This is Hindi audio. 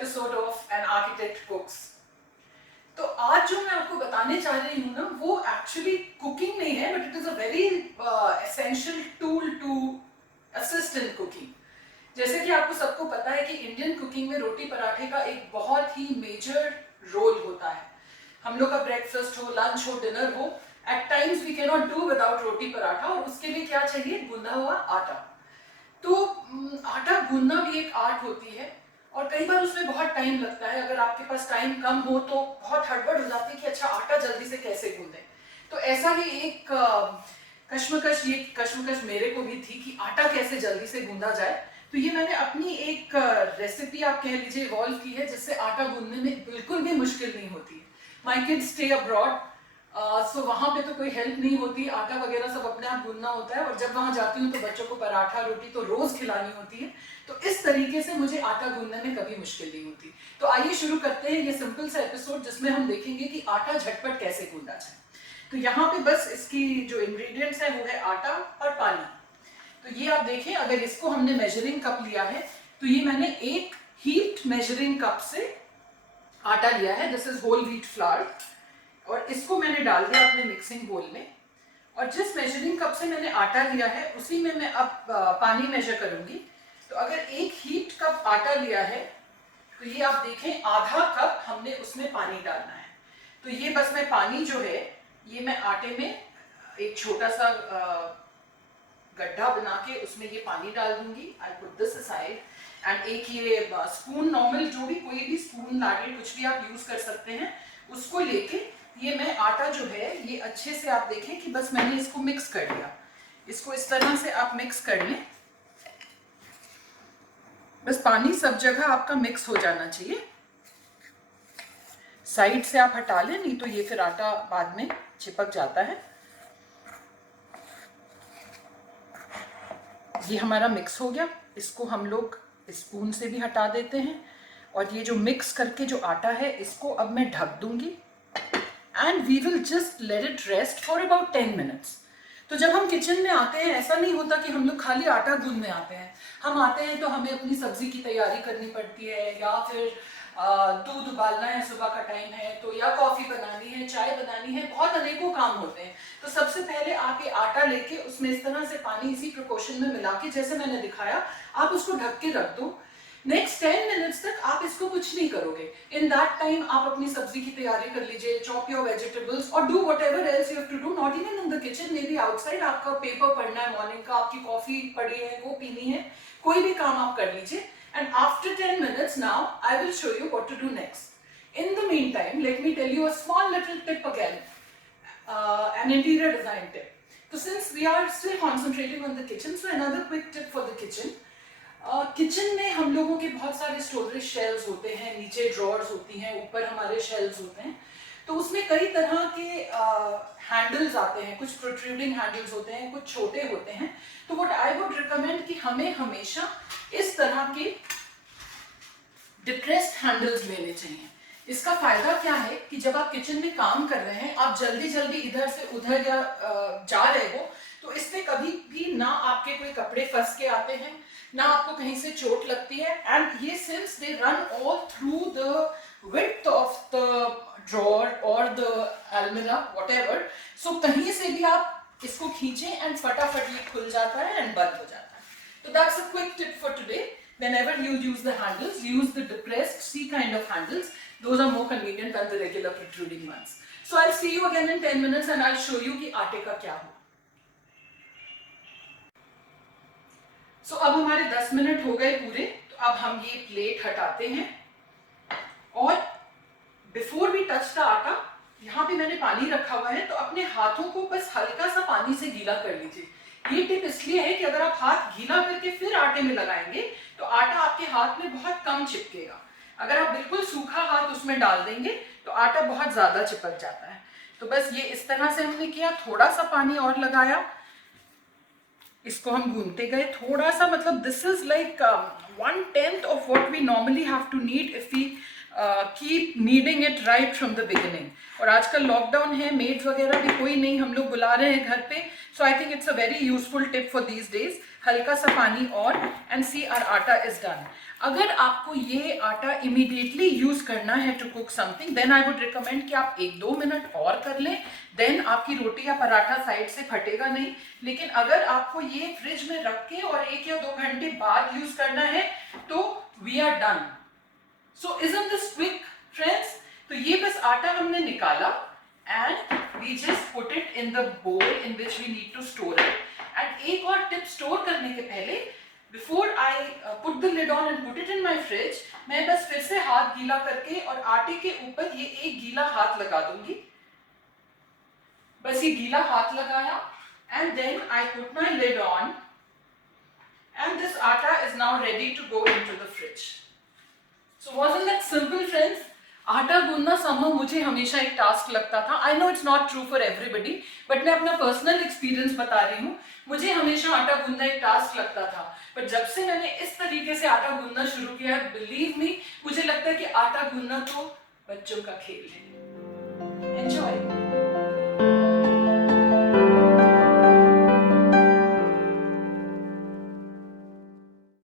episode of An Architect Cooks. तो आज जो मैं आपको बताने चाह रही हूँ ना, वो एक्चुअली कुकिंग नहीं है, but it is a very essential tool to assist in cooking. जैसे कि आपको सबको पता है कि इंडियन कुकिंग में रोटी पराठे का एक बहुत ही मेजर रोल होता है. हम लोग का ब्रेकफास्ट हो, लंच हो, डिनर हो, at times we can not do without roti paratha. और उसके लिए क्या चाहिए? गूंदा हुआ आटा. तो आटा गूंदना भी एक आर्ट होती है और कई बार उसमें बहुत टाइम लगता है. अगर आपके पास टाइम कम हो तो बहुत हड़बड़ हो जाती है कि अच्छा आटा जल्दी से कैसे गूंदें. तो ऐसा ही एक कश्मकश मेरे को भी थी कि आटा कैसे जल्दी से गूंदा जाए. तो ये मैंने अपनी एक रेसिपी आप कह लीजिए इवॉल्व की है, जिससे आटा गूंदने में बिल्कुल भी मुश्किल नहीं होती है. माई किड्स स्टे अब्रॉड, सो वहाँ पे तो कोई हेल्प नहीं होती, आटा वगैरह सब अपने आप गूंदना होता है. और जब वहाँ जाती हूँ तो बच्चों को पराठा रोटी तो रोज खिलानी होती है. तो इस तरीके से मुझे आटा गूंदने में कभी मुश्किल नहीं होती. तो आइए शुरू करते हैं ये सिंपल सा एपिसोड, जिसमें हम देखेंगे कि आटा झटपट कैसे गूंदा जाए. तो यहाँ पे बस इसकी जो इंग्रेडिएंट्स है वो है आटा और पानी. तो ये आप देखें, अगर इसको हमने मेजरिंग कप लिया है तो ये मैंने एक हीट मेजरिंग कप से आटा लिया है. This is whole wheat flour. और इसको मैंने डाल दिया अपने मिक्सिंग बोल में. और जिस मेजरिंग कप से मैंने आटा लिया है उसी में मैं अब पानी मेजर करूंगी. तो अगर एक हीट कप आटा लिया है तो ये आप देखें आधा कप हमने उसमें पानी डालना है. तो ये बस मैं पानी जो है ये मैं आटे में एक छोटा सा गड्ढा बना के उसमें ये पानी डाल दूंगी. I put this aside. And एक ये स्पून, नॉर्मल जो भी कोई भी स्पून लाडल कुछ भी आप यूज कर सकते हैं, उसको लेके ये मैं आटा जो है ये अच्छे से आप देखें कि बस मैंने इसको मिक्स कर दिया. इसको इस तरह से आप मिक्स कर लें. बस पानी सब जगह आपका मिक्स हो जाना चाहिए. साइड से आप हटा लें, नहीं तो ये फिर आटा बाद में चिपक जाता है. ये हमारा मिक्स हो गया. इसको हम लोग स्पून से भी हटा देते हैं. और ये जो मिक्स करके जो आटा है इसको अब मैं ढक दूंगी. And we will just let it rest for about 10 minutes. तो जब हम किचन में आते हैं ऐसा नहीं होता कि हम लोग खाली आटा गूंदने आते हैं. हम आते हैं तो हमें अपनी सब्जी की तैयारी करनी पड़ती है, या फिर दूध उबालना है, सुबह का टाइम है तो, या कॉफी बनानी है, चाय बनानी है, बहुत अनेकों काम होते हैं. तो सबसे पहले आप ये आटा लेके उसमें इस तरह से पानी इसी प्रिकॉशन में मिला के, जैसे मैंने दिखाया, आप उसको ढक के रख दो. नेक्स्ट 10 मिनट्स तक आप इसको कुछ नहीं करोगे. इन दैट टाइम आप अपनी सब्जी की तैयारी कर लीजिए, चॉप योर वेजिटेबल्स और do whatever else you have to do, not even in the kitchen, maybe outside. आपका पेपर पढ़ना है मॉर्निंग का, आपकी कॉफी पड़ी है वो पीनी है, कोई भी काम आप कर लीजिए. And after 10 minutes now, I will show you what to do next. In the meantime, let me tell you a small little tip again, an interior design tip. So since we are still concentrating on the kitchen, so another quick tip for the kitchen. Kitchen में हम लोगों के बहुत सारे स्टोरेज शेल्व्स होते हैं, नीचे ड्रॉर्स होती हैं, ऊपर हमारे शेल्व्स होते हैं. तो उसमें कई तरह के हैंडल्स आते हैं. कुछ प्रोट्रूडिंग हैंडल्स होते हैं, कुछ छोटे होते हैं. तो व्हाट आई वुड रिकमेंड कि हमें हमेशा इस तरह के डिप्रेस्ड हैंडल्स लेने चाहिए. इसका फायदा क्या है कि जब आप किचन में काम कर रहे हैं, आप जल्दी जल्दी इधर से उधर या जा रहे हो, तो इसमें कभी भी ना आपके कोई कपड़े फंस के आते हैं, ना आपको कहीं से चोट लगती है. एंड ये since they run all through the width of the drawer or the almirah, whatever, so कहीं से भी आप इसको खींचें एंड फटाफट ये खुल जाता है एंड बंद हो जाता है. So that's a quick tip for today. Whenever you use the handles, use the depressed C kind of handles. Those are more convenient than the regular protruding ones. So I'll see you again in 10 minutes and I'll show you कि आटे का क्या हुआ. So अब हमारे 10 मिनट हो गए पूरे. तो अब हम ये प्लेट हटाते हैं और बिफोर वी टच द आटा, यहाँ पे मैंने पानी रखा हुआ है, तो अपने हाथों को बस हल्का सा पानी से गीला कर लीजिए. ये टिप इसलिए है कि अगर आप हाथ गीला करके फिर आटे में लगाएंगे तो आटा आपके हाथ में बहुत कम चिपकेगा. अगर आप बिल्कुल सूखा हाथ उसमें डाल देंगे तो आटा बहुत ज्यादा चिपक जाता है. तो बस ये इस तरह से हमने किया, थोड़ा सा पानी और लगाया, इसको हम गूंदते गए थोड़ा सा. मतलब this is like 1/10 of what we normally have to need if we keep kneading it right from the beginning. और आजकल लॉकडाउन है, मेड्स वगैरह भी कोई नहीं, हम लोग बुला रहे हैं घर पे. So I think it's a very useful tip for these days. हल्का सा पानी और, and see our atta is done. अगर आपको ये आटा इमीडिएटली यूज करना है to cook something, then I would recommend कि आप 1-2 मिनट और कर लें, देन आपकी रोटी या पराठा साइड से फटेगा नहीं। लेकिन अगर आपको ये फ्रिज में रख के और 1 या 2 घंटे बाद यूज करना है तो we are done. So isn't this quick friends? तो ये बस आटा हमने निकाला and we just put it in the bowl in which we need to store it. And एक और टिप स्टोर करने के पहले, before I put the lid on and put it in my fridge, मैं बस फिर से हाथ गीला करके और आटे के ऊपर ये एक गीला हाथ लगा दूंगी। बस ये गीला हाथ लगाया and then I put my lid on and this atta is now ready to go into the fridge. So wasn't that simple friends? आटा गूंदना समहाउ मुझे हमेशा एक टास्क लगता था। I know it's not true for everybody, but मैं अपना पर्सनल एक्सपीरियंस बता रही हूँ। मुझे हमेशा आटा गूंदना एक टास्क लगता था, पर जब से मैंने इस तरीके से आटा गूंदना शुरू किया, बिलीव मी, मुझे लगता है कि आटा गूंदना तो बच्चों का खेल है। एंजॉय।